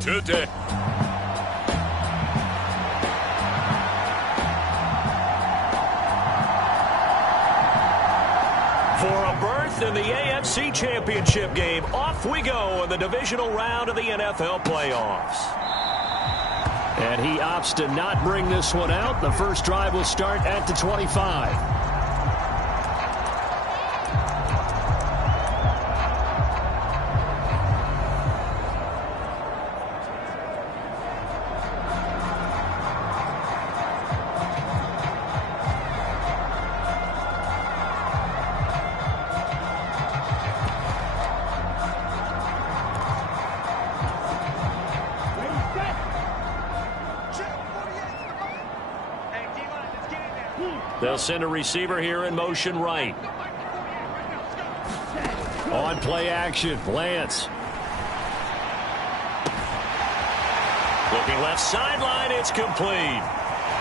today. For a berth in the AFC Championship game, off we go in the divisional round of the NFL playoffs. And he opts to not bring this one out. The first drive will start at the 25. They'll send a receiver here in motion right. On play action, Lance. Looking left sideline, it's complete.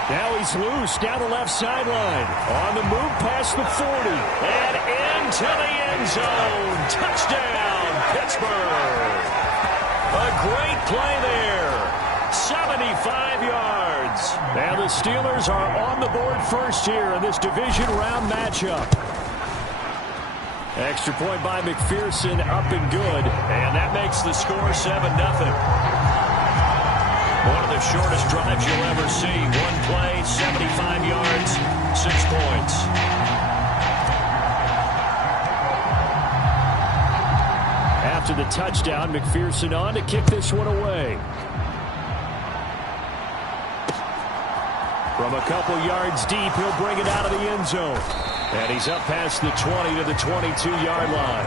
Now he's loose down the left sideline. On the move past the 40. And into the end zone. Touchdown, Pittsburgh. A great play there. 75 yards. And the Steelers are on the board first here in this division round matchup. Extra point by McPherson, up and good. And that makes the score 7-0. One of the shortest drives you'll ever see. One play, 75 yards, 6 points. After the touchdown, McPherson on to kick this one away. From a couple yards deep, he'll bring it out of the end zone. And he's up past the 20 to the 22-yard line.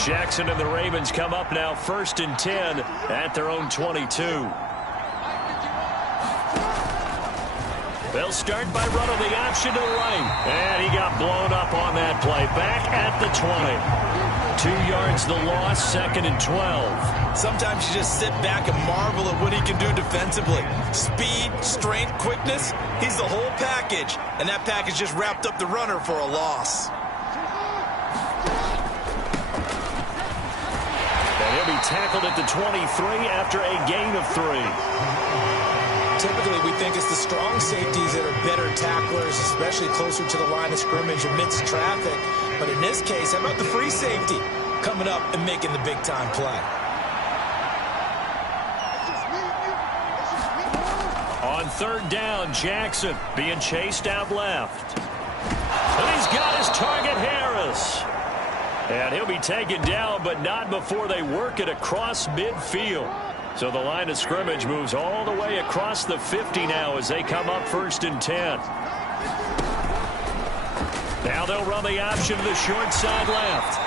Jackson and the Ravens come up now 1st and 10 at their own 22. They'll start by running the option to the right. And he got blown up on that play. Back at the 20. 2 yards the loss, 2nd and 12. Sometimes you just sit back and marvel at what he can do defensively. Speed, strength, quickness. He's the whole package. And that package just wrapped up the runner for a loss. And he'll be tackled at the 23 after a gain of 3. Typically, we think it's the strong safeties that are better tacklers, especially closer to the line of scrimmage amidst traffic. But in this case, how about the free safety coming up and making the big-time play? On 3rd down, Jackson being chased out left. And he's got his target, Harris. And he'll be taken down, but not before they work it across midfield. So the line of scrimmage moves all the way across the 50 now as they come up 1st and 10. Now they'll run the option to the short side left.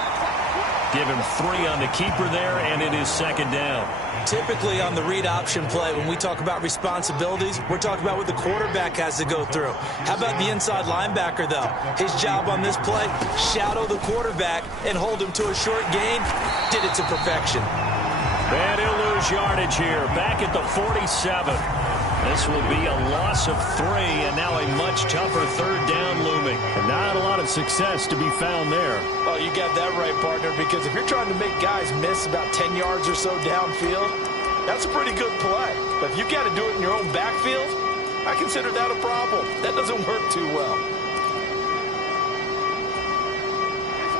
Give him 3 on the keeper there, and it is 2nd down. Typically on the read option play, when we talk about responsibilities, we're talking about what the quarterback has to go through. How about the inside linebacker, though? His job on this play, shadow the quarterback and hold him to a short gain. Did it to perfection. And he'll lose yardage here, back at the 47. This will be a loss of 3, and now a much tougher 3rd down looming. And not a lot of success to be found there. Oh, you got that right, partner, because if you're trying to make guys miss about 10 yards or so downfield, that's a pretty good play. But if you got to do it in your own backfield, I consider that a problem. That doesn't work too well.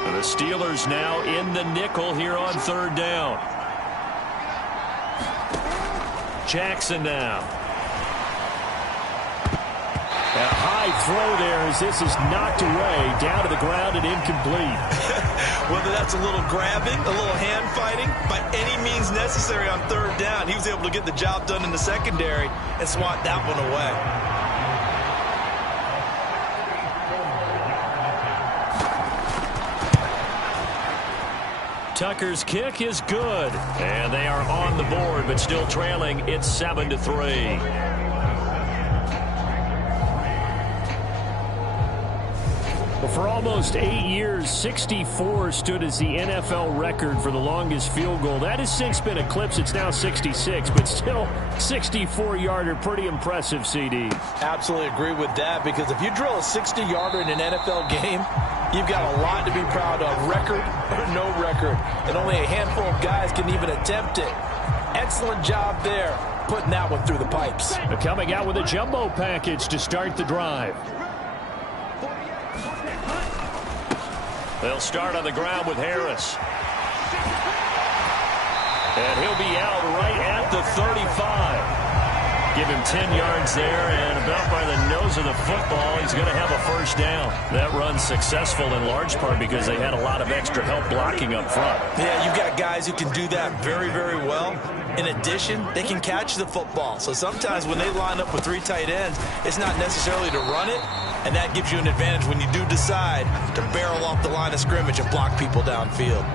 And the Steelers now in the nickel here on 3rd down. Jackson now. A high throw there as this is knocked away, down to the ground and incomplete. Whether that's a little grabbing, a little hand fighting, by any means necessary on 3rd down, he was able to get the job done in the secondary and swat that one away. Tucker's kick is good, and they are on the board, but still trailing. It's 7-3. For almost 8 years, 64 stood as the NFL record for the longest field goal. That has since been eclipsed. It's now 66, but still 64-yarder. Pretty impressive, CD. Absolutely agree with that, because if you drill a 60-yarder in an NFL game, you've got a lot to be proud of, record or no record. And only a handful of guys can even attempt it. Excellent job there, putting that one through the pipes. They're coming out with a jumbo package to start the drive. They'll start on the ground with Harris. And he'll be out right at the 35. Give him 10 yards there, and about by the nose of the football, he's going to have a first down. That run's successful in large part because they had a lot of extra help blocking up front. Yeah, you've got guys who can do that very, very well. In addition, they can catch the football. So sometimes when they line up with 3 tight ends, it's not necessarily to run it, and that gives you an advantage when you do decide to barrel off the line of scrimmage and block people downfield.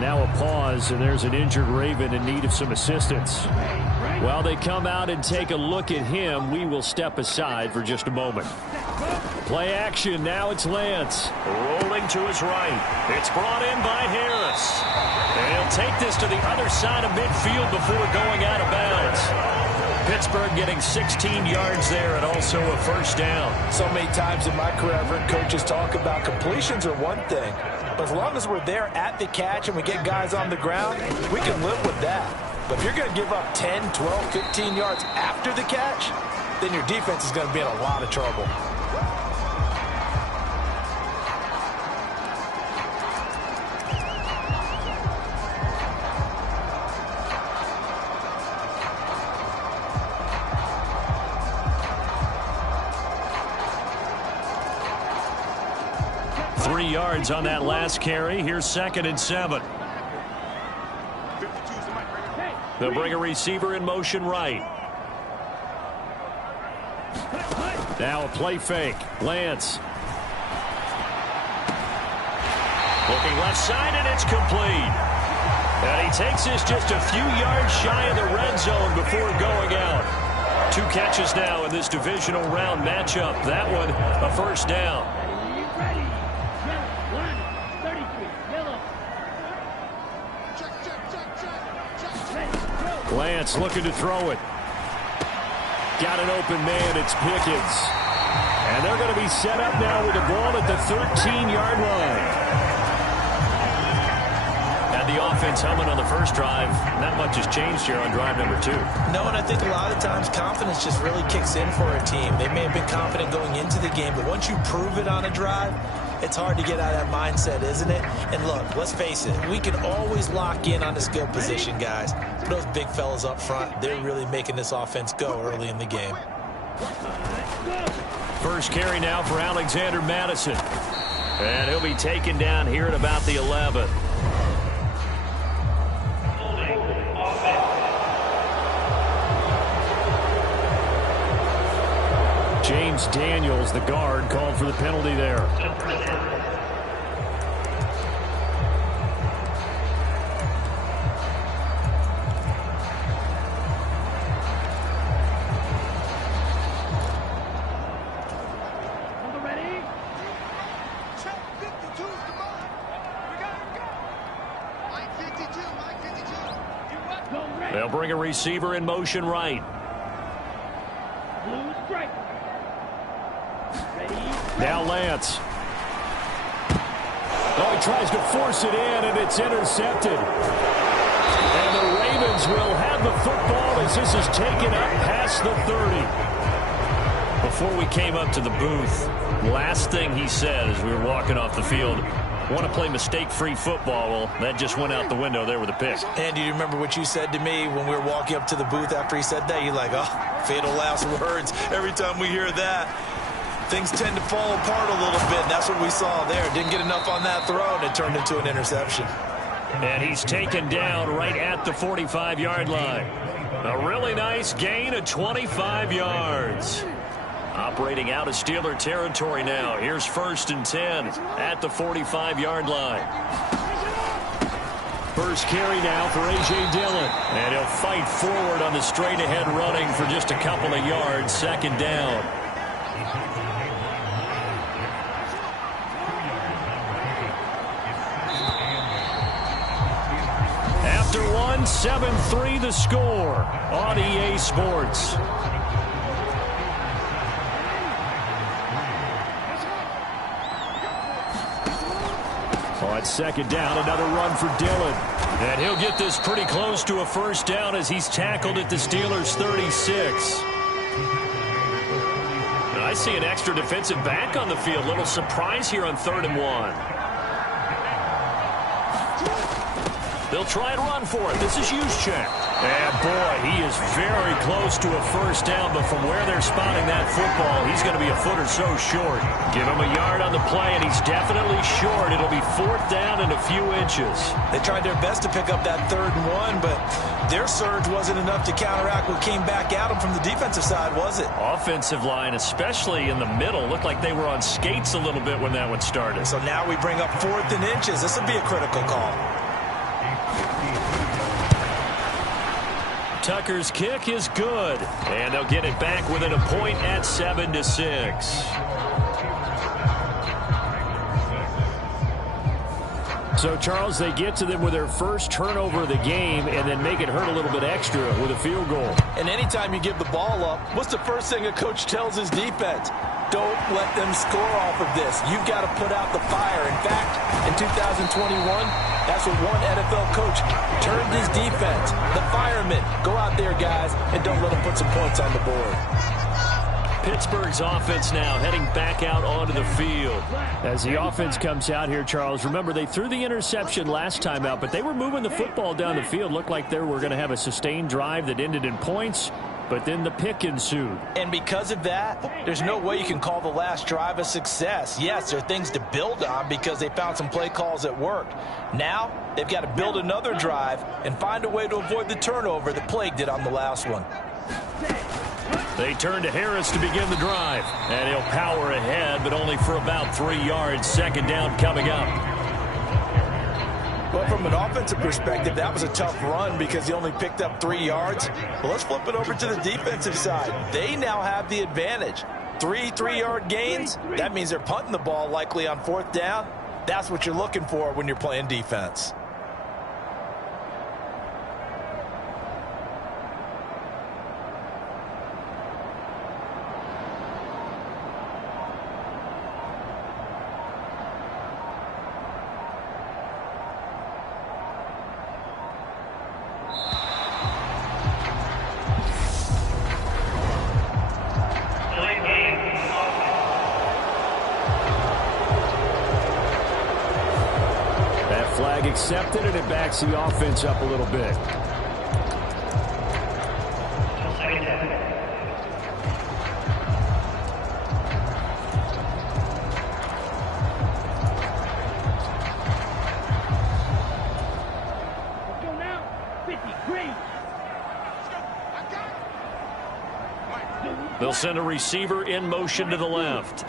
Now a pause, and there's an injured Raven in need of some assistance. While they come out and take a look at him, we will step aside for just a moment. Play action. Now it's Lance. Rolling to his right. It's brought in by Harris. And he'll take this to the other side of midfield before going out of bounds. Pittsburgh getting 16 yards there and also a first down. So many times in my career, I've heard coaches talk about completions are one thing. But as long as we're there at the catch and we get guys on the ground, we can live with that. But if you're going to give up 10, 12, 15 yards after the catch, then your defense is going to be in a lot of trouble. Yards on that last carry. Here's 2nd and 7. They'll bring a receiver in motion right. Now a play fake. Lance. Looking left side, and it's complete. And he takes this just a few yards shy of the red zone before going out. 2 catches now in this divisional round matchup. That one a first down. Lance looking to throw it. Got an open man. It's Pickens. And they're going to be set up now with the ball at the 13-yard line. Had the offense humming on the first drive. Not much has changed here on drive number 2. No, and I think a lot of times confidence just really kicks in for a team. They may have been confident going into the game, but once you prove it on a drive, it's hard to get out of that mindset, isn't it? And look, let's face it, we can always lock in on the skill position, guys. But those big fellas up front, they're really making this offense go early in the game. First carry now for Alexander Madison. And he'll be taken down here at about the 11. James Daniels, the guard, called for the penalty there. They'll bring a receiver in motion right. Now Lance. Oh, he tries to force it in, and it's intercepted. And the Ravens will have the football as this is taken up past the 30. Before we came up to the booth, last thing he said as we were walking off the field, want to play mistake-free football. Well, that just went out the window there with a pick. And do you remember what you said to me when we were walking up to the booth after he said that? You're like, oh, fatal last words. Every time we hear that, things tend to fall apart a little bit. That's what we saw there. Didn't get enough on that throw, and it turned into an interception. And he's taken down right at the 45-yard line. A really nice gain of 25 yards. Operating out of Steeler territory now. Here's 1st and 10 at the 45-yard line. First carry now for A.J. Dillon. And he'll fight forward on the straight-ahead running for just a couple of yards. 2nd down. 7-3 the score on EA Sports. On second down, another run for Dillon. And he'll get this pretty close to a first down as he's tackled at the Steelers' 36. I see an extra defensive back on the field. Little surprise here on 3rd and 1. They'll try and run for it. This is Juszczyk. And boy, he is very close to a first down, but from where they're spotting that football, he's going to be a foot or so short. Give him a yard on the play, and he's definitely short. It'll be 4th down and a few inches. They tried their best to pick up that 3rd and 1, but their surge wasn't enough to counteract what came back at them from the defensive side, was it? Offensive line, especially in the middle, looked like they were on skates a little bit when that one started. So now we bring up 4th and inches. This will be a critical call. Tucker's kick is good, and they'll get it back within a point at 7-6. So, Charles, they get to them with their first turnover of the game and then make it hurt a little bit extra with a field goal. And anytime you give the ball up, what's the first thing a coach tells his defense? Don't let them score off of this. You've got to put out the fire. In fact, in 2021, that's what one NFL coach turned his defense. The firemen. Go out there, guys, and don't let them put some points on the board. Pittsburgh's offense now heading back out onto the field. As the offense comes out here, Charles, remember they threw the interception last time out, but they were moving the football down the field. Looked like they were going to have a sustained drive that ended in points, but then the pick ensued. And because of that, there's no way you can call the last drive a success. Yes, there are things to build on because they found some play calls that worked. Now, they've got to build another drive and find a way to avoid the turnover that plagued it on the last one. They turn to Harris to begin the drive. And he'll power ahead, but only for about 3 yards. 2nd down coming up. Well, from an offensive perspective, that was a tough run because he only picked up 3 yards. Well, let's flip it over to the defensive side. They now have the advantage. 3 3-yard gains. That means they're punting the ball likely on 4th down. That's what you're looking for when you're playing defense. Accepted, and it backs the offense up a little bit. They'll send a receiver in motion to the left.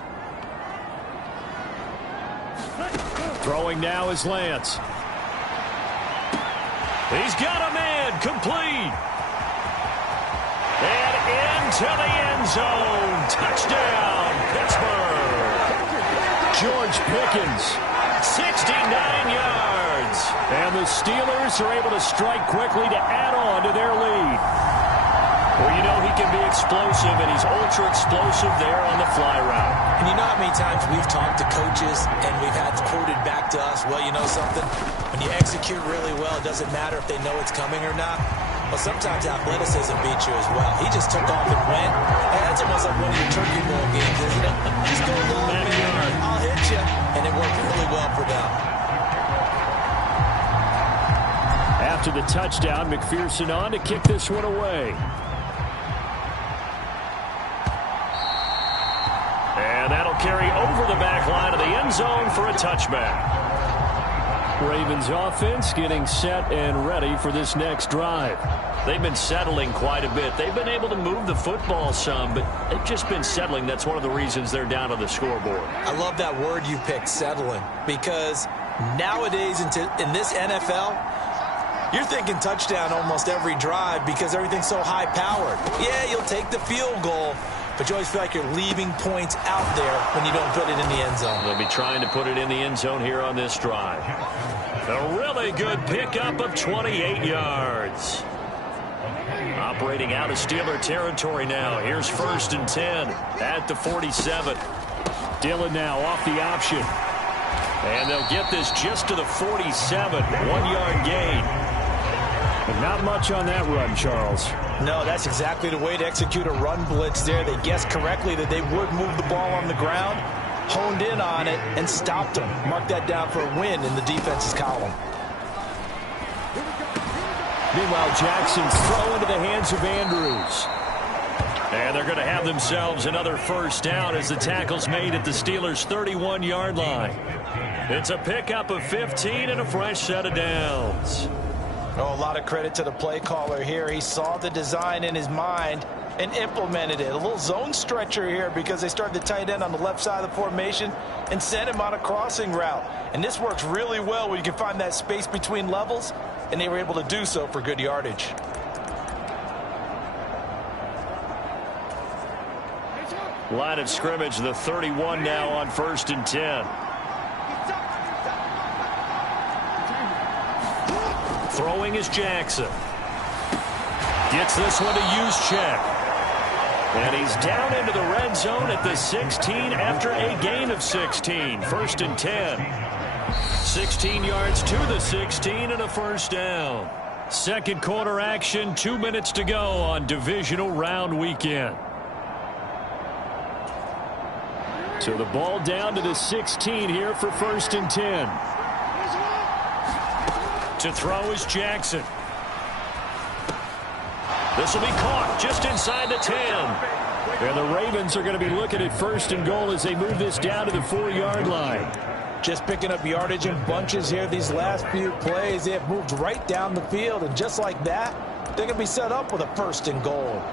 Throwing now is Lance. He's got a man, complete. And into the end zone. Touchdown, Pittsburgh. George Pickens, 69 yards. And the Steelers are able to strike quickly to add on to their lead. Well, you know he can be explosive, and he's ultra-explosive there on the fly route. And you know how many times we've talked to coaches and we've had quoted back to us, well, you know something? When you execute really well, it doesn't matter if they know it's coming or not. Well, sometimes athleticism beats you as well. He just took off and went. Hey, that's almost like one of your Turkey Bowl games, isn't it? Just go long, man. I'll hit you. And it worked really well for them. After the touchdown, McPherson on to kick this one away. And that'll carry over the back line of the end zone for a touchback. Ravens offense getting set and ready for this next drive. They've been settling quite a bit. They've been able to move the football some, but they've just been settling. That's one of the reasons they're down on the scoreboard. I love that word you picked, settling, because nowadays in this NFL, you're thinking touchdown almost every drive because everything's so high-powered. Yeah, you'll take the field goal, but you always feel like you're leaving points out there when you don't put it in the end zone. They'll be trying to put it in the end zone here on this drive. A really good pickup of 28 yards. Operating out of Steeler territory now. Here's 1st and 10 at the 47. Dillon now off the option. And they'll get this just to the 47. 1-yard gain. And not much on that run, Charles. No, that's exactly the way to execute a run blitz there. They guessed correctly that they would move the ball on the ground, honed in on it, and stopped them. Mark that down for a win in the defense's column. Meanwhile, Jackson's throw into the hands of Andrews. And they're going to have themselves another first down as the tackle's made at the Steelers' 31-yard line. It's a pickup of 15 and a fresh set of downs. Oh, a lot of credit to the play caller here. He saw the design in his mind and implemented it. A little zone stretcher here because they started the tight end on the left side of the formation and sent him on a crossing route. And this works really well when you can find that space between levels, and they were able to do so for good yardage. Line of scrimmage, the 31 now on 1st and 10. Throwing is Jackson. Gets this one to Juszczyk. And he's down into the red zone at the 16 after a gain of 16. 1st and 10. 16 yards to the 16 and a first down. Second quarter action, 2 minutes to go on divisional round weekend. So the ball down to the 16 here for 1st and 10. To throw is Jackson. This will be caught just inside the 10. And the Ravens are going to be looking at 1st and goal as they move this down to the 4-yard line. Just picking up yardage in bunches here these last few plays. They have moved right down the field, and just like that, they're going to be set up with a 1st and goal.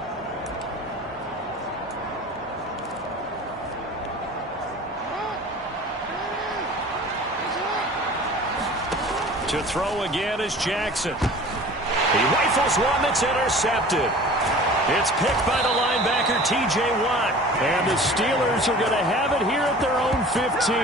To throw again is Jackson. He rifles one that's intercepted. It's picked by the linebacker, T.J. Watt. And the Steelers are going to have it here at their own 15.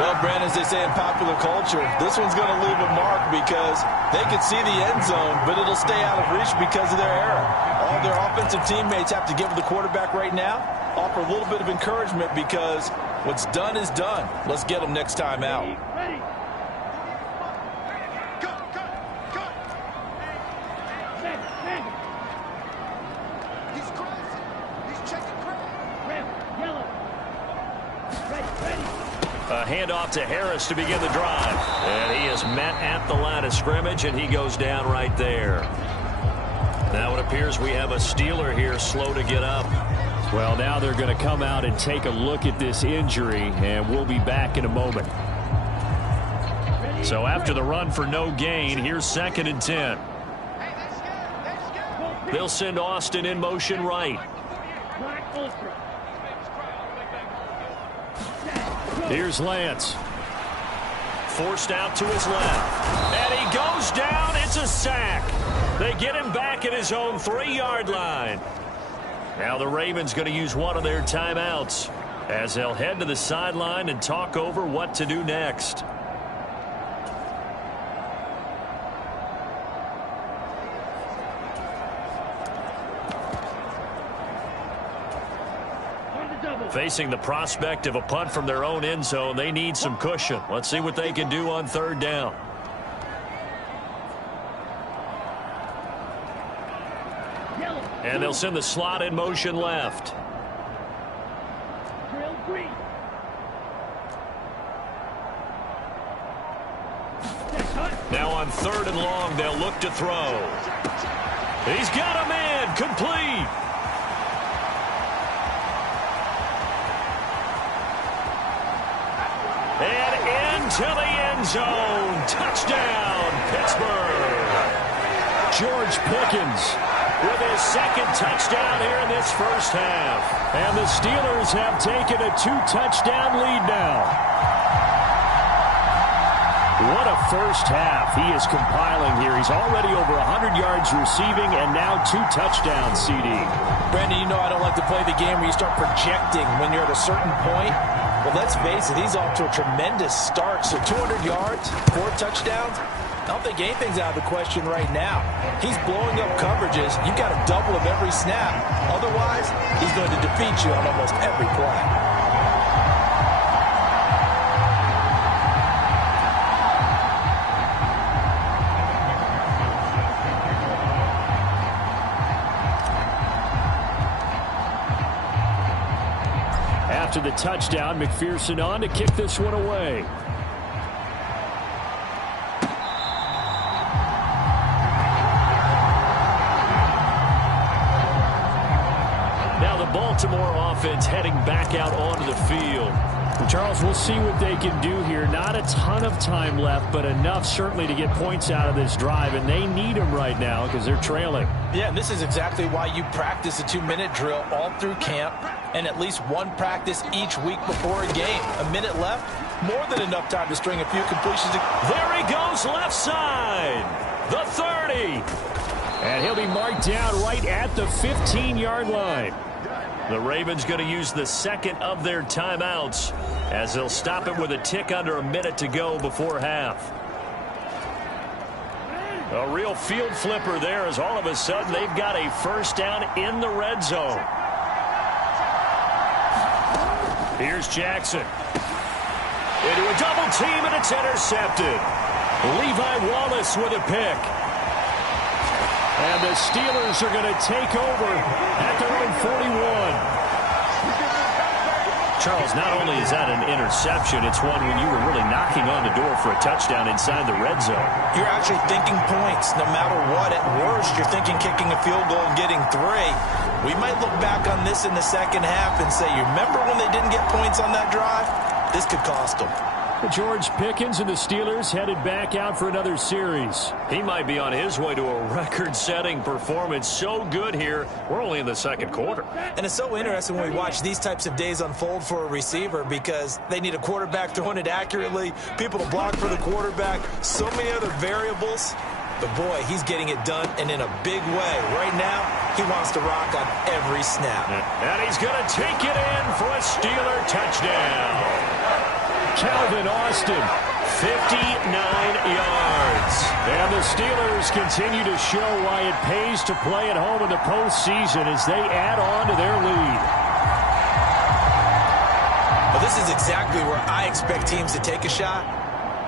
Well, Brandon, as they say in popular culture, this one's going to leave a mark because they can see the end zone, but it'll stay out of reach because of their error. All their offensive teammates have to give the quarterback right now, offer a little bit of encouragement because what's done is done. Let's get them next time out. A handoff to Harris to begin the drive. And he is met at the line of scrimmage, and he goes down right there. Now it appears we have a Steeler here slow to get up. Well, now they're going to come out and take a look at this injury, and we'll be back in a moment. So after the run for no gain, here's 2nd and 10. They'll send Austin in motion right. Here's Lance. Forced out to his left. And he goes down. It's a sack. They get him back at his own 3-yard line. Now the Ravens going to use one of their timeouts as they'll head to the sideline and talk over what to do next. Facing the prospect of a punt from their own end zone, they need some cushion. Let's see what they can do on 3rd down. And they'll send the slot in motion left. Now on 3rd and long, they'll look to throw. He's got a man, complete. And into the end zone. Touchdown, Pittsburgh. George Pickens with his 2nd touchdown here in this first half. And the Steelers have taken a 2-touchdown lead now. What a first half he is compiling here. He's already over 100 yards receiving and now 2 touchdowns, CD. Brandon, you know I don't like to play the game where you start projecting when you're at a certain point. Well, let's face it, he's off to a tremendous start. So 200 yards, 4 touchdowns. I don't think anything's out of the question right now. He's blowing up coverages. You've got to double him every snap. Otherwise, he's going to defeat you on almost every play. After the touchdown, McPherson on to kick this one away. Baltimore offense heading back out onto the field. And Charles, we'll see what they can do here. Not a ton of time left, but enough certainly to get points out of this drive, and they need them right now because they're trailing. Yeah, and this is exactly why you practice a 2-minute drill all through camp and at least one practice each week before a game. A minute left, more than enough time to string a few completions. There he goes, left side, the 30. And he'll be marked down right at the 15-yard line. The Ravens going to use the second of their timeouts as they'll stop it with a tick under a minute to go before half. A real field flipper there as all of a sudden they've got a first down in the red zone. Here's Jackson. Into a double team and it's intercepted. Levi Wallace with a pick. And the Steelers are going to take over at their own 41. Charles, not only is that an interception, it's one when you were really knocking on the door for a touchdown inside the red zone. You're actually thinking points no matter what. At worst, you're thinking kicking a field goal and getting 3. We might look back on this in the second half and say, you remember when they didn't get points on that drive? This could cost them. George Pickens and the Steelers headed back out for another series. He might be on his way to a record-setting performance. So good here. We're only in the second quarter. And it's so interesting when we watch these types of days unfold for a receiver because they need a quarterback throwing it accurately, people to block for the quarterback, so many other variables. But, boy, he's getting it done and in a big way. Right now, he wants to rock on every snap. And he's going to take it in for a Steeler touchdown. Calvin Austin, 59 yards. And the Steelers continue to show why it pays to play at home in the postseason as they add on to their lead. Well, this is exactly where I expect teams to take a shot.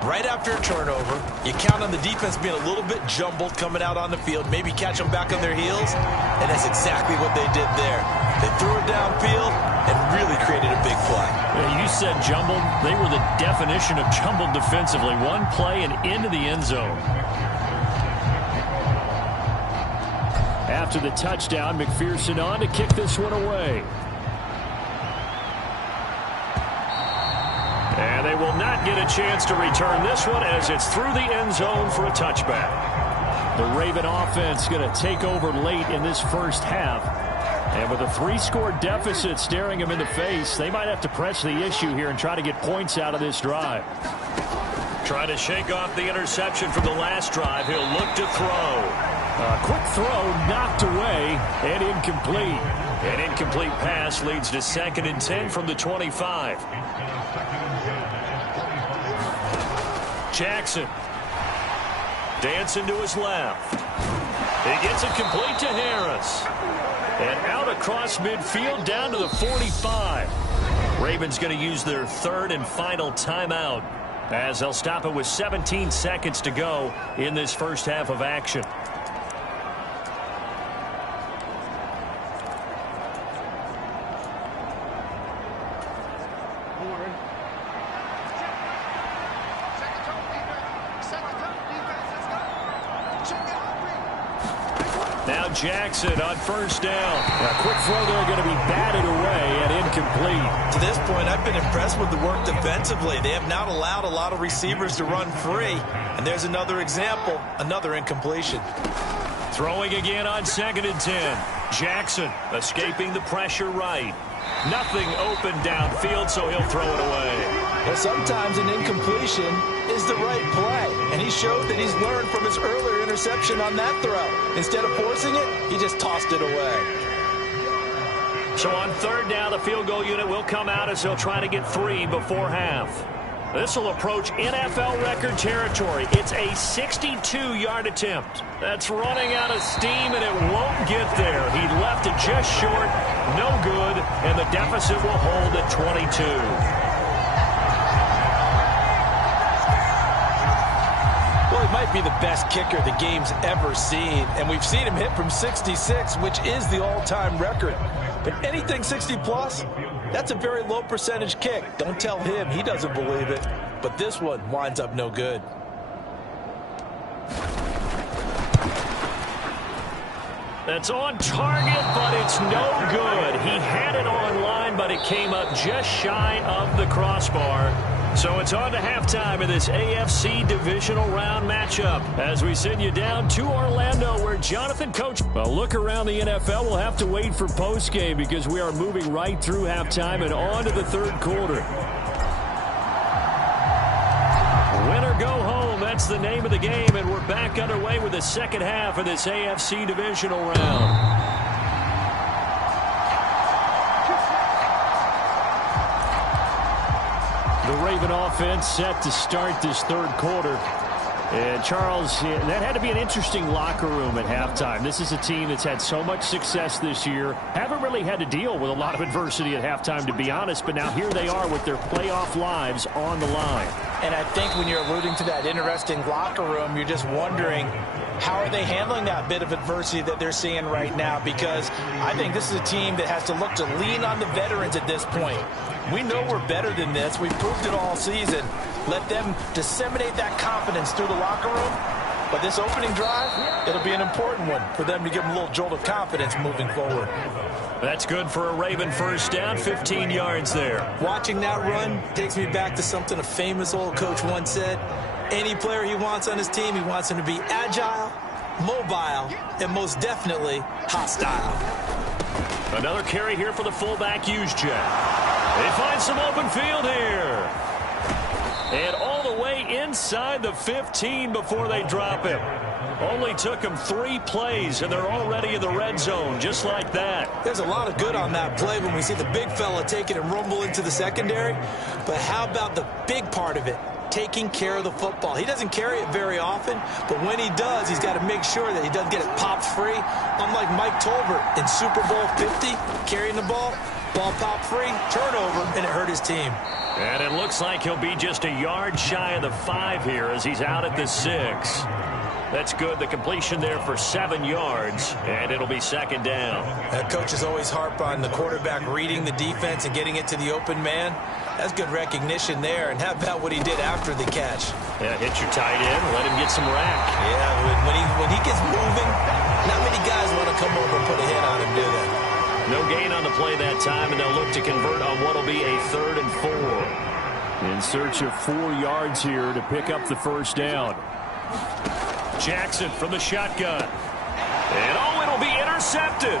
Right after a turnover, you count on the defense being a little bit jumbled coming out on the field, maybe catch them back on their heels, and that's exactly what they did there. They threw it downfield and really created a big play. Yeah, you said jumbled. They were the definition of jumbled defensively. One play and into the end zone. After the touchdown, McPherson on to kick this one away. And they will not get a chance to return this one as it's through the end zone for a touchback. The Raven offense going to take over late in this first half. And with a 3-score deficit staring him in the face, they might have to press the issue here and try to get points out of this drive. Trying to shake off the interception from the last drive. He'll look to throw. A quick throw knocked away and incomplete. An incomplete pass leads to 2nd and 10 from the 25. Jackson. Dancing to his left. He gets it complete to Harris. And out across midfield down to the 45. Ravens going to use their 3rd and final timeout as they'll stop it with 17 seconds to go in this first half of action. Now Jackson on first down. A quick throw there going to be batted away and incomplete. To this point, I've been impressed with the work defensively. They have not allowed a lot of receivers to run free. And there's another example, another incompletion. Throwing again on 2nd and 10. Jackson escaping the pressure right. Nothing open downfield, so he'll throw it away. Well, sometimes an incompletion is is the right play, and he showed that he's learned from his earlier interception on that throw. Instead of forcing it, he just tossed it away. So on third down, the field goal unit will come out as they'll try to get 3 before half. This will approach NFL record territory. It's a 62-yard attempt. That's running out of steam, and it won't get there. He left it just short, no good, and the deficit will hold at 22. Well, he might be the best kicker the game's ever seen, and we've seen him hit from 66, which is the all-time record. But anything 60-plus, that's a very low percentage kick. Don't tell him he doesn't believe it. But this one winds up no good. That's on target, but it's no good. He had it on line, but it came up just shy of the crossbar. So it's on to halftime in this AFC divisional round matchup as we send you down to Orlando where Jonathan Coach. A look around the NFL. We'll have to wait for postgame because we are moving right through halftime and on to the third quarter. Win or go home, that's the name of the game, and we're back underway with the second half of this AFC divisional round. The Raven offense set to start this third quarter. And Charles, that had to be an interesting locker room at halftime. This is a team that's had so much success this year. Haven't really had to deal with a lot of adversity at halftime, to be honest. But now here they are with their playoff lives on the line. And I think when you're alluding to that interesting locker room, you're just wondering, how are they handling that bit of adversity that they're seeing right now? Because I think this is a team that has to look to lean on the veterans at this point. We know we're better than this. We've proved it all season. Let them disseminate that confidence through the locker room. But this opening drive, it'll be an important one for them to give them a little jolt of confidence moving forward. That's good for a Raven first down, 15 yards there. Watching that run takes me back to something a famous old coach once said. Any player he wants on his team, he wants him to be agile, mobile, and most definitely hostile. Another carry here for the fullback, Juszczyk. They find some open field here. And all the way inside the 15 before they drop him. Only took them 3 plays, and they're already in the red zone, just like that. There's a lot of good on that play when we see the big fella take it and rumble into the secondary. But how about the big part of it? Taking care of the football. He doesn't carry it very often, but when he does, he's got to make sure that he doesn't get it popped free. Unlike Mike Tolbert in Super Bowl 50, carrying the ball popped free, turnover, and it hurt his team. And it looks like he'll be just a yard shy of the 5 here as he's out at the 6. That's good. The completion there for 7 yards, and it'll be second down. Coaches always harp on the quarterback reading the defense and getting it to the open man. That's good recognition there. And how about what he did after the catch? Yeah, hit your tight end, let him get some rack. Yeah, when he gets moving, not many guys want to come over and put a hit on him, do they? No gain on the play that time, and they'll look to convert on what will be a 3rd and 4. In search of 4 yards here to pick up the first down. Jackson from the shotgun. And it'll be intercepted.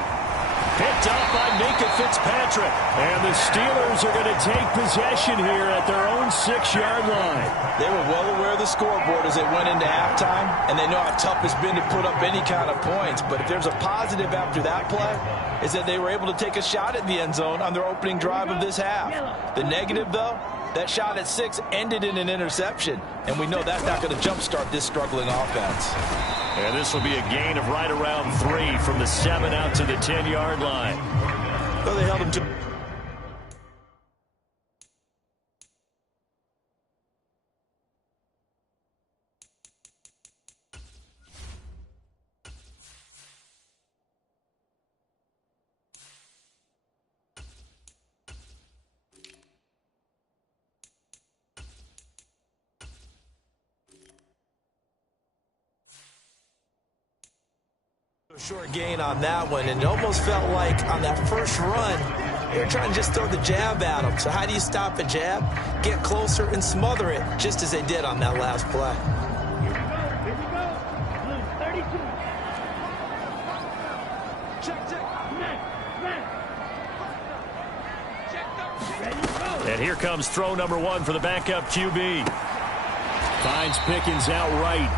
Picked up by Minka Fitzpatrick. And the Steelers are going to take possession here at their own 6-yard line. They were well aware of the scoreboard as they went into halftime, and they know how tough it's been to put up any kind of points. But if there's a positive after that play, is that they were able to take a shot at the end zone on their opening drive of this half. The negative, though, that shot at 6 ended in an interception, and we know that's not going to jumpstart this struggling offense. And this will be a gain of right around 3 from the 7 out to the 10-yard line. Well, they held him to... Short gain on that one, and it almost felt like on that first run, they were trying to just throw the jab at him. So how do you stop a jab? Get closer and smother it, just as they did on that last play. And here comes throw number 1 for the backup QB. Finds Pickens outright.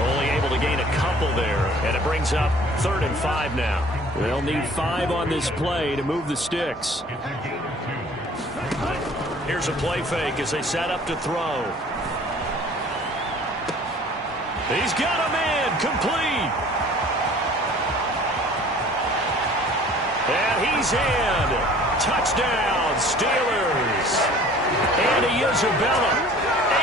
Only able to gain a couple there, and it brings up 3rd and 5 now. They'll need 5 on this play to move the sticks. Here's a play fake as they set up to throw. He's got a man, complete. And he's in. Touchdown, Steelers. Andy Isabella,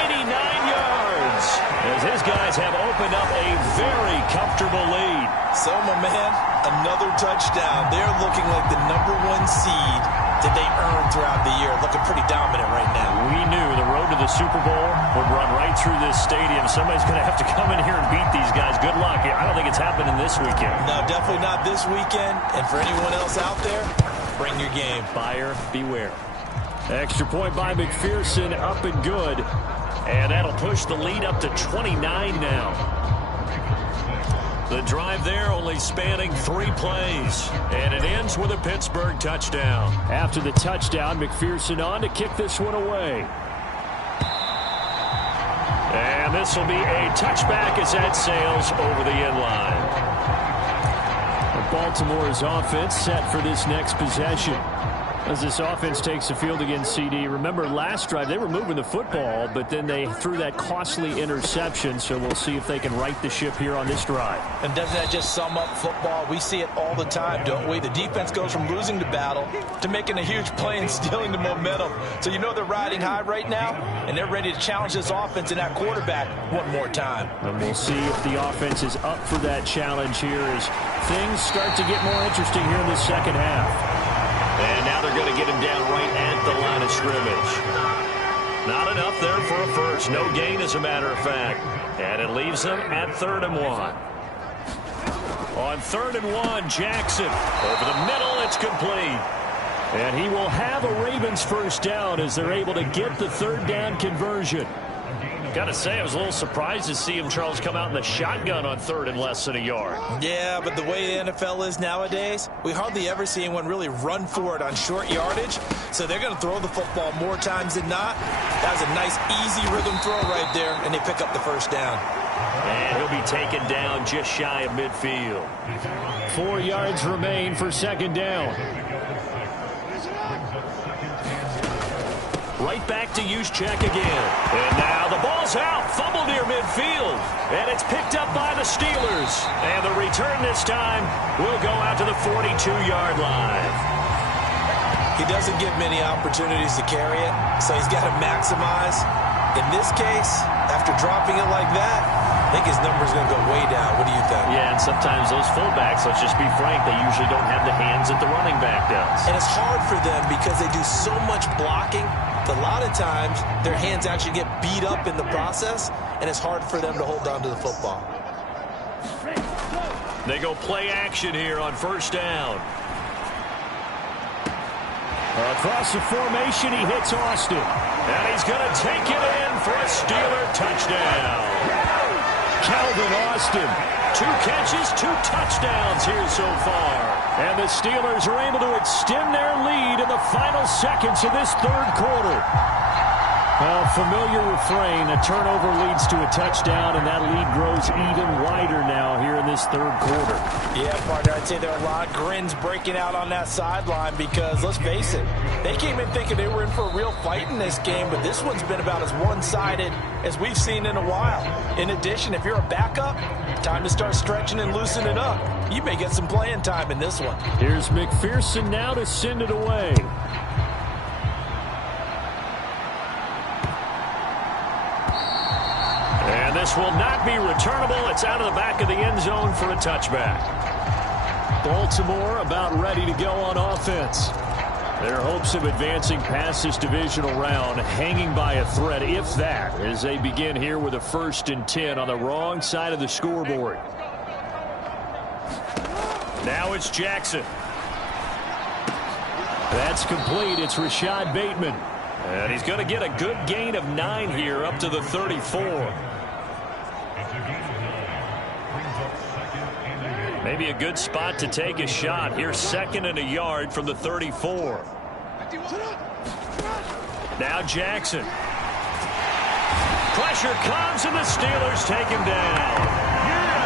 89 yards, as his guys have opened up a very comfortable lead. So, my man, another touchdown. They're looking like the #1 seed that they earned throughout the year. Looking pretty dominant right now. We knew the road to the Super Bowl would run right through this stadium. Somebody's going to have to come in here and beat these guys. Good luck. I don't think it's happening this weekend. No, definitely not this weekend. And for anyone else out there, bring your game. Buyer beware. Extra point by McPherson, up and good. And that'll push the lead up to 29 now. The drive there only spanning 3 plays. And it ends with a Pittsburgh touchdown. After the touchdown, McPherson on to kick this one away. And this will be a touchback as that sails over the end line. Baltimore's offense set for this next possession. As this offense takes the field against CD, remember last drive they were moving the football, but then they threw that costly interception, so we'll see if they can right the ship here on this drive. And doesn't that just sum up football? We see it all the time, don't we? The defense goes from losing the battle to making a huge play and stealing the momentum. So you know they're riding high right now, and they're ready to challenge this offense and that quarterback one more time. And we'll see if the offense is up for that challenge here as things start to get more interesting here in the second half. And now they're going to get him down right at the line of scrimmage. Not enough there for a first. No gain, as a matter of fact. And it leaves them at 3rd and 1. On 3rd and 1, Jackson. Over the middle, it's complete. And he will have a Ravens first down as they're able to get the 3rd down conversion. Got to say, I was a little surprised to see him, Charles, come out in the shotgun on 3rd and less than a yard. Yeah, but the way the NFL is nowadays, we hardly ever see anyone really run for it on short yardage. So they're going to throw the football more times than not. That was a nice, easy rhythm throw right there, and they pick up the first down. And he'll be taken down just shy of midfield. 4 yards remain for 2nd down. Right back to Juszczyk again. And now the ball's out. Fumble near midfield. And it's picked up by the Steelers. And the return this time will go out to the 42-yard line. He doesn't get many opportunities to carry it, so he's got to maximize. In this case, after dropping it like that, I think his number's going to go way down. What do you think? Yeah, and sometimes those fullbacks, let's just be frank, they usually don't have the hands that the running back does. And it's hard for them because they do so much blocking. A lot of times, their hands actually get beat up in the process, and it's hard for them to hold on to the football. They go play action here on 1st down. Across the formation, he hits Austin. And he's going to take it in for a Steeler touchdown. Calvin Austin, 2 catches, 2 touchdowns here so far. And the Steelers are able to extend their lead in the final seconds of this 3rd quarter. A familiar refrain, a turnover leads to a touchdown, and that lead grows even wider now here in this 3rd quarter. Yeah, partner, I'd say there are a lot of grins breaking out on that sideline because, let's face it, they came in thinking they were in for a real fight in this game, but this one's been about as one-sided as we've seen in a while. In addition, if you're a backup, time to start stretching and loosening up. You may get some playing time in this one. Here's McPherson now to send it away. And this will not be returnable. It's out of the back of the end zone for a touchback. Baltimore about ready to go on offense. Their hopes of advancing past this divisional round hanging by a thread, if that, as they begin here with a 1st and 10 on the wrong side of the scoreboard. Now it's Jackson. That's complete. It's Rashad Bateman. And he's going to get a good gain of 9 here up to the 34. Maybe a good spot to take a shot. Here's 2nd and a yard from the 34. Now Jackson. Pressure comes, and the Steelers take him down.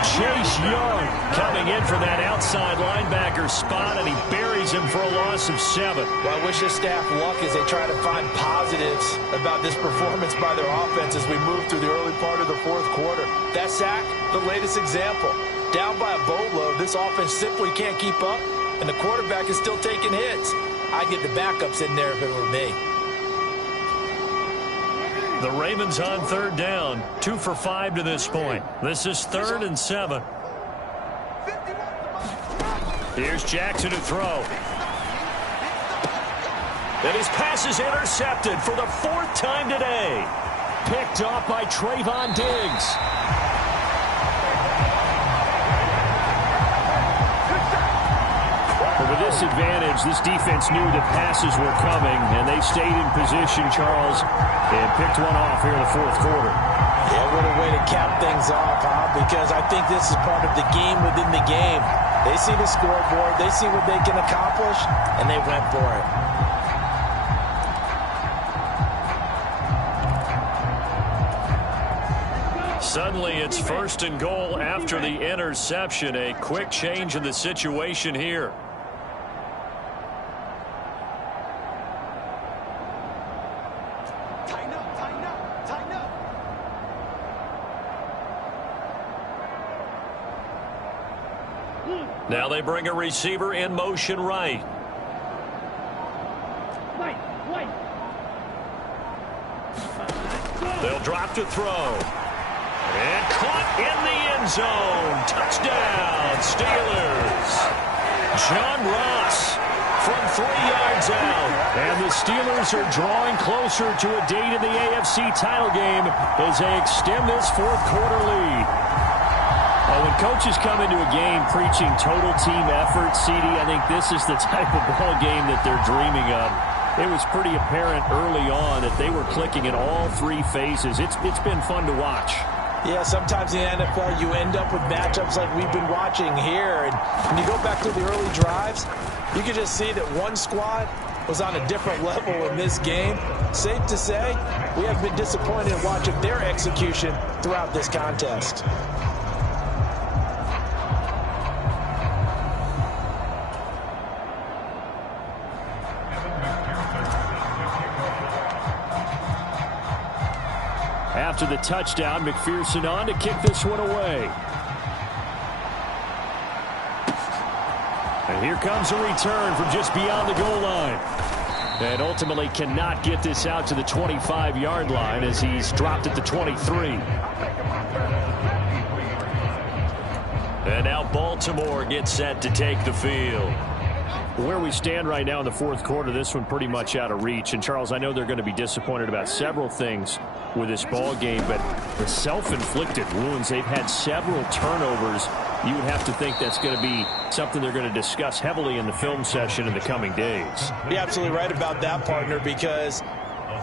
Chase Young coming in for that outside linebacker spot, and he buries him for a loss of 7. Well, I wish this staff luck as they try to find positives about this performance by their offense as we move through the early part of the fourth quarter. That sack, the latest example. Down by a boatload, this offense simply can't keep up, and the quarterback is still taking hits. I'd get the backups in there if it were me. The Ravens on third down, 2 for 5 to this point. This is 3rd and 7. Here's Jackson to throw. And his pass is intercepted for the 4th time today. Picked off by Trayvon Diggs. But with this advantage, this defense knew that passes were coming, and they stayed in position, Charles, and picked one off here in the fourth quarter. Yeah, what a way to cap things off, huh? Because I think this is part of the game within the game. They see the scoreboard, they see what they can accomplish, and they went for it. Suddenly, it's 1st and goal after the interception. A quick change in the situation here. Now they bring a receiver in motion right. They'll drop to throw. And caught in the end zone. Touchdown, Steelers. John Ross from 3 yards out. And the Steelers are drawing closer to a date in the AFC title game as they extend this fourth quarter lead. When coaches come into a game preaching total team effort, CD, I think this is the type of ball game that they're dreaming of. It was pretty apparent early on that they were clicking in all 3 phases. It's been fun to watch. Yeah, sometimes in the NFL you end up with matchups like we've been watching here. And when you go back to the early drives, you can just see that one squad was on a different level in this game. Safe to say, we have been disappointed in watching their execution throughout this contest. After the touchdown, McPherson on to kick this one away. And here comes a return from just beyond the goal line. And ultimately cannot get this out to the 25-yard line as he's dropped at the 23. And now Baltimore gets set to take the field. Where we stand right now in the fourth quarter, this one pretty much out of reach. And, Charles, I know they're going to be disappointed about several things with this ball game, but the self-inflicted wounds, they've had several turnovers. You would have to think that's going to be something they're going to discuss heavily in the film session in the coming days. You're absolutely right about that, partner, because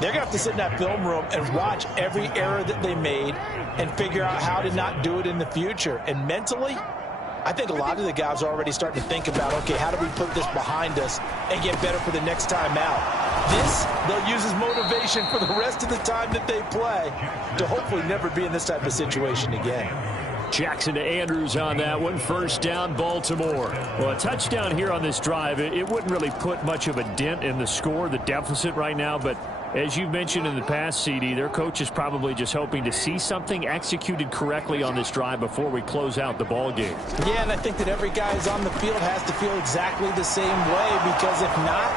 they're going to have to sit in that film room and watch every error that they made and figure out how to not do it in the future. And mentally, I think a lot of the guys are already starting to think about, okay, how do we put this behind us and get better for the next time out? This, they'll use as motivation for the rest of the time that they play to hopefully never be in this type of situation again. Jackson to Andrews on that one. First down, Baltimore. Well, a touchdown here on this drive, it wouldn't really put much of a dent in the score, the deficit right now, but as you've mentioned in the past, CD, their coach is probably just hoping to see something executed correctly on this drive before we close out the ball game. Yeah, and I think that every guy who's on the field has to feel exactly the same way, because if not,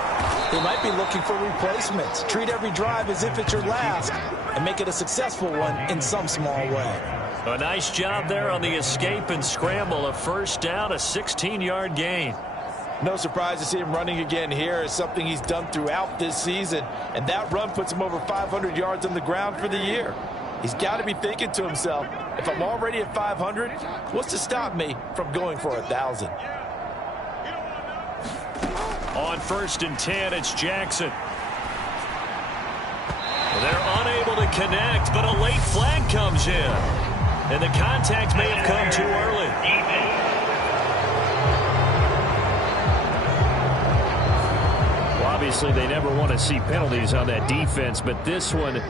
they might be looking for replacements. Treat every drive as if it's your last and make it a successful one in some small way. A nice job there on the escape and scramble. A first down, a 16-yard gain. No surprise to see him running again here. Is something he's done throughout this season. And that run puts him over 500 yards on the ground for the year. He's got to be thinking to himself, if I'm already at 500, what's to stop me from going for 1,000? On 1st and 10, it's Jackson. They're unable to connect, but a late flag comes in. And the contact may have come too early. Well, obviously, they never want to see penalties on that defense, but this one,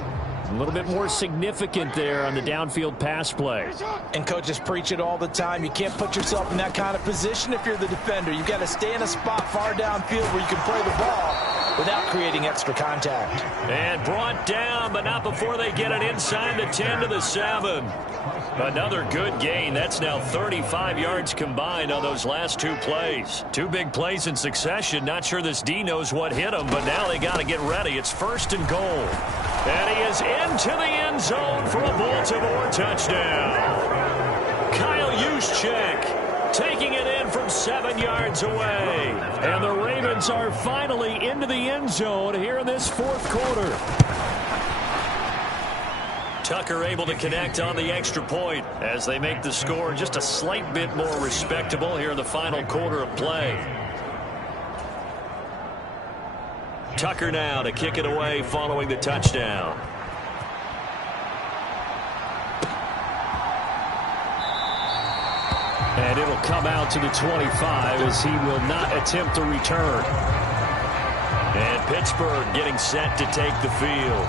A little bit more significant there on the downfield pass play. And coaches preach it all the time. You can't put yourself in that kind of position if you're the defender. You've got to stay in a spot far downfield where you can play the ball without creating extra contact. And brought down, but not before they get it inside the 10 to the 7. Another good gain. That's now 35 yards combined on those last 2 plays. 2 big plays in succession. Not sure this D knows what hit him, but now they got to get ready. It's 1st and goal. And he is into the end zone for a Baltimore touchdown. Kyle Juszczyk taking it in from 7 yards away. And the Ravens are finally into the end zone here in this 4th quarter. Tucker able to connect on the extra point as they make the score just a slight bit more respectable here in the final quarter of play. Tucker now to kick it away following the touchdown. And it'll come out to the 25 as he will not attempt to return. And Pittsburgh getting set to take the field.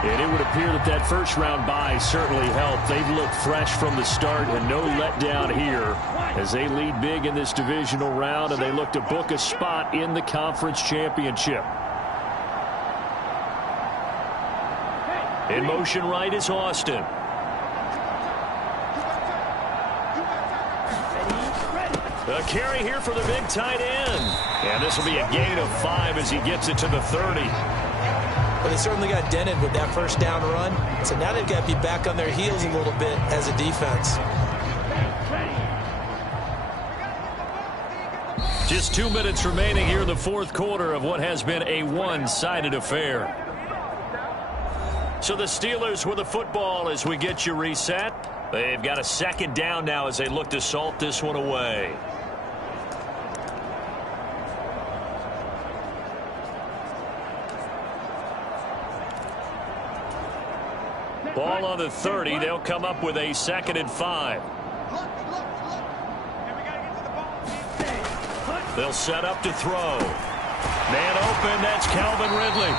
And it would appear that that first-round bye certainly helped. They've looked fresh from the start and no letdown here as they lead big in this divisional round, and they look to book a spot in the conference championship. In motion right is Austin. A carry here for the big tight end. And this will be a gain of 5 as he gets it to the 30. But they certainly got dented with that first down run. So now they've got to be back on their heels a little bit as a defense. Just 2 minutes remaining here in the 4th quarter of what has been a one-sided affair. So the Steelers with the football as we get you reset. They've got a 2nd down now as they look to salt this one away. Ball on the 30. They'll come up with a 2nd and 5. They'll set up to throw. Man open. That's Calvin Ridley.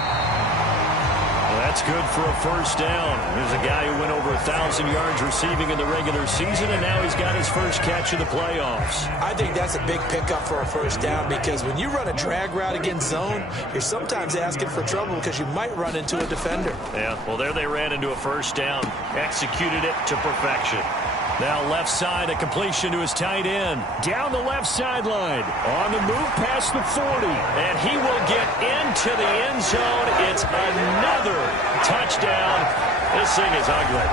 Well, that's good for a first down. There's a guy who went over 1,000 yards receiving in the regular season, and now he's got his first catch of the playoffs. I think that's a big pickup for a first down because when you run a drag route against zone, you're sometimes asking for trouble because you might run into a defender. Yeah, well, there they ran into a first down. Executed it to perfection. Now left side, a completion to his tight end. Down the left sideline. On the move past the 40. And he will get into the end zone. It's another touchdown. This thing is ugly.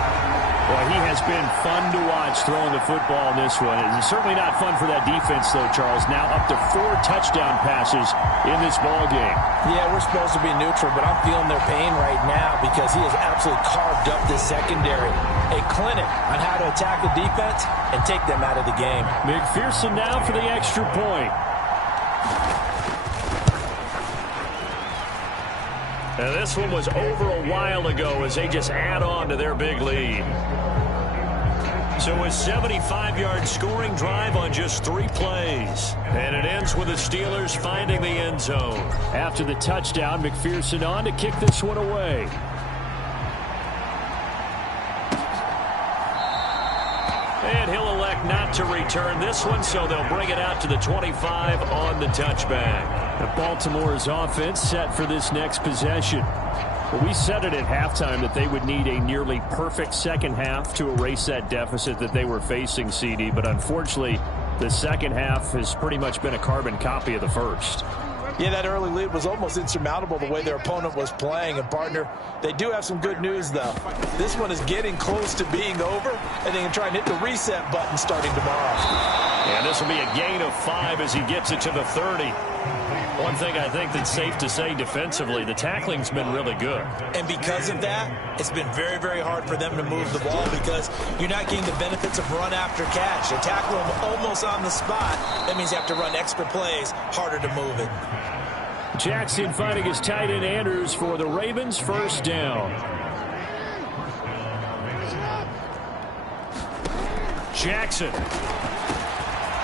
Boy, he has been fun to watch throwing the football in this one. It's certainly not fun for that defense, though, Charles. Now up to 4 touchdown passes in this ball game. Yeah, we're supposed to be neutral, but I'm feeling their pain right now because he has absolutely carved up this secondary. A clinic on how to attack the defense and take them out of the game. McPherson now for the extra point. Now this one was over a while ago as they just add on to their big lead. So a 75-yard scoring drive on just 3 plays. And it ends with the Steelers finding the end zone. After the touchdown, McPherson on to kick this one away. And he'll elect not to return this one, so they'll bring it out to the 25 on the touchback. Baltimore's offense set for this next possession. Well, we said it at halftime that they would need a nearly perfect second half to erase that deficit that they were facing, CD, but unfortunately, the second half has pretty much been a carbon copy of the first. Yeah, that early lead was almost insurmountable the way their opponent was playing. And, partner, they do have some good news, though. This one is getting close to being over, and they can try and hit the reset button starting tomorrow. And this will be a gain of 5 as he gets it to the 30. One thing I think that's safe to say defensively, the tackling's been really good. And because of that, it's been very, very hard for them to move the ball because you're not getting the benefits of run after catch. They tackle them almost on the spot. That means you have to run extra plays, harder to move it. Jackson finding his tight end Andrews for the Ravens, first down. Jackson.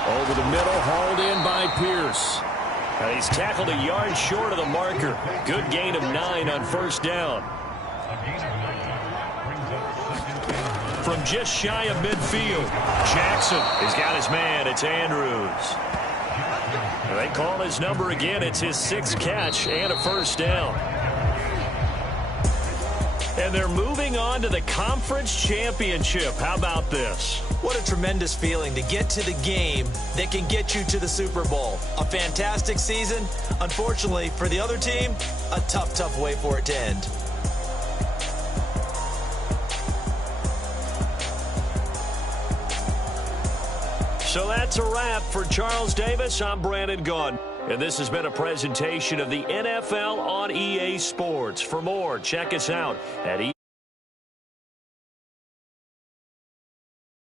Over the middle, hauled in by Pierce. He's tackled a yard short of the marker. Good gain of 9 on first down. From just shy of midfield, Jackson has got his man. It's Andrews. They call his number again. It's his 6th catch and a first down. And they're moving on to the conference championship. How about this? What a tremendous feeling to get to the game that can get you to the Super Bowl. A fantastic season. Unfortunately, for the other team, a tough, tough way for it to end. So that's a wrap for Charles Davis. I'm Brandon Gaudin. And this has been a presentation of the NFL on EA Sports. For more, check us out at EA.